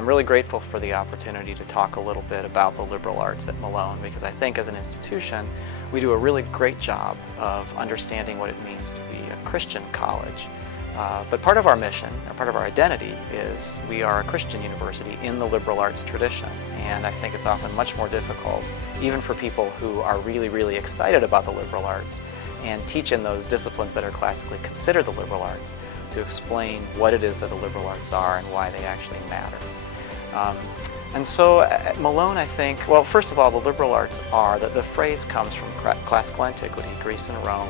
I'm really grateful for the opportunity to talk a little bit about the liberal arts at Malone, because I think as an institution we do a really great job of understanding what it means to be a Christian college. But part of our mission, or part of our identity, is we are a Christian university in the liberal arts tradition. And I think it's often much more difficult, even for people who are really excited about the liberal arts and teach in those disciplines that are classically considered the liberal arts, to explain what it is that the liberal arts are and why they actually matter. And so at Malone, I think, well, first of all, the liberal arts are, the phrase comes from classical antiquity, Greece and Rome.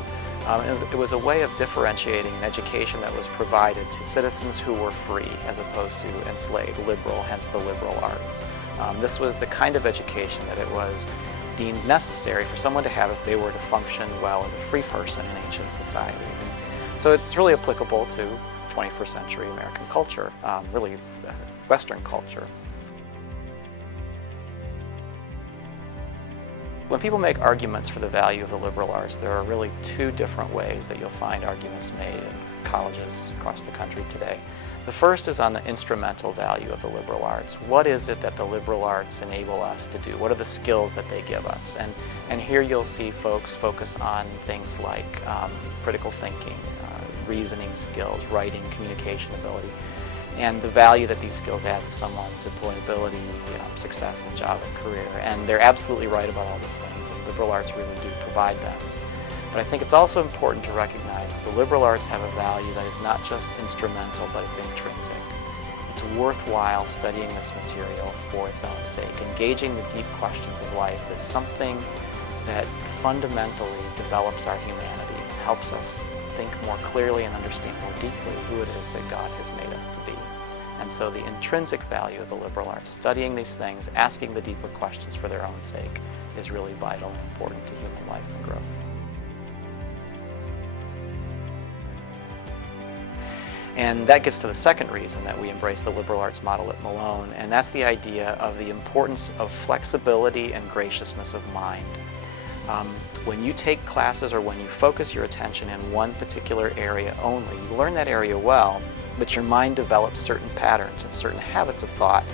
It was a way of differentiating an education that was provided to citizens who were free as opposed to enslaved, liberal, hence the liberal arts. This was the kind of education that it was deemed necessary for someone to have if they were to function well as a free person in ancient society. So it's really applicable to 21st century American culture, really Western culture. When people make arguments for the value of the liberal arts, there are really two different ways that you'll find arguments made in colleges across the country today. The first is on the instrumental value of the liberal arts. What is it that the liberal arts enable us to do? What are the skills that they give us? And here you'll see folks focus on things like critical thinking, reasoning skills, writing, communication ability, and the value that these skills add to someone's employability, success in job and career. And they're absolutely right about all these things, and liberal arts really do provide them. But I think it's also important to recognize that the liberal arts have a value that is not just instrumental, but it's intrinsic. It's worthwhile studying this material for its own sake. Engaging the deep questions of life is something that fundamentally develops our humanity, helps us think more clearly and understand more deeply who it is that God has made us to be. And so the intrinsic value of the liberal arts, studying these things, asking the deeper questions for their own sake, is really vital and important to human life and growth. And that gets to the second reason that we embrace the liberal arts model at Malone, and that's the idea of the importance of flexibility and graciousness of mind. When you take classes or when you focus your attention in one particular area only, you learn that area well, but your mind develops certain patterns and certain habits of thought,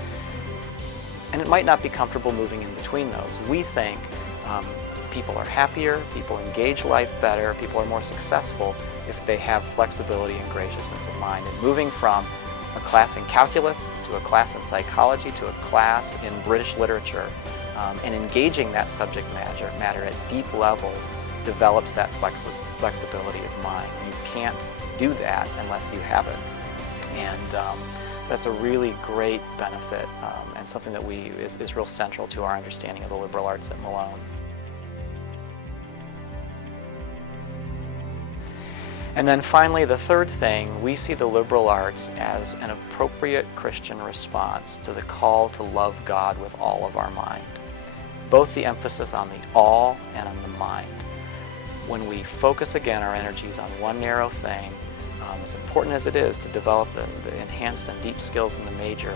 and it might not be comfortable moving in between those. We think people are happier, people engage life better, people are more successful if they have flexibility and graciousness of mind. And moving from a class in calculus to a class in psychology to a class in British literature, and engaging that subject matter at deep levels develops that flexibility of mind. You can't do that unless you have it. And so that's a really great benefit, and something that is real central to our understanding of the liberal arts at Malone. And then finally, the third thing, we see the liberal arts as an appropriate Christian response to the call to love God with all of our mind. Both the emphasis on the all and on the mind. When we focus again our energies on one narrow thing, as important as it is to develop the enhanced and deep skills in the major,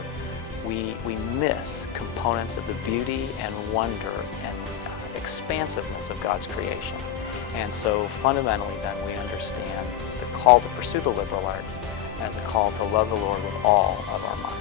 we miss components of the beauty and wonder and expansiveness of God's creation. And so fundamentally then we understand the call to pursue the liberal arts as a call to love the Lord with all of our mind.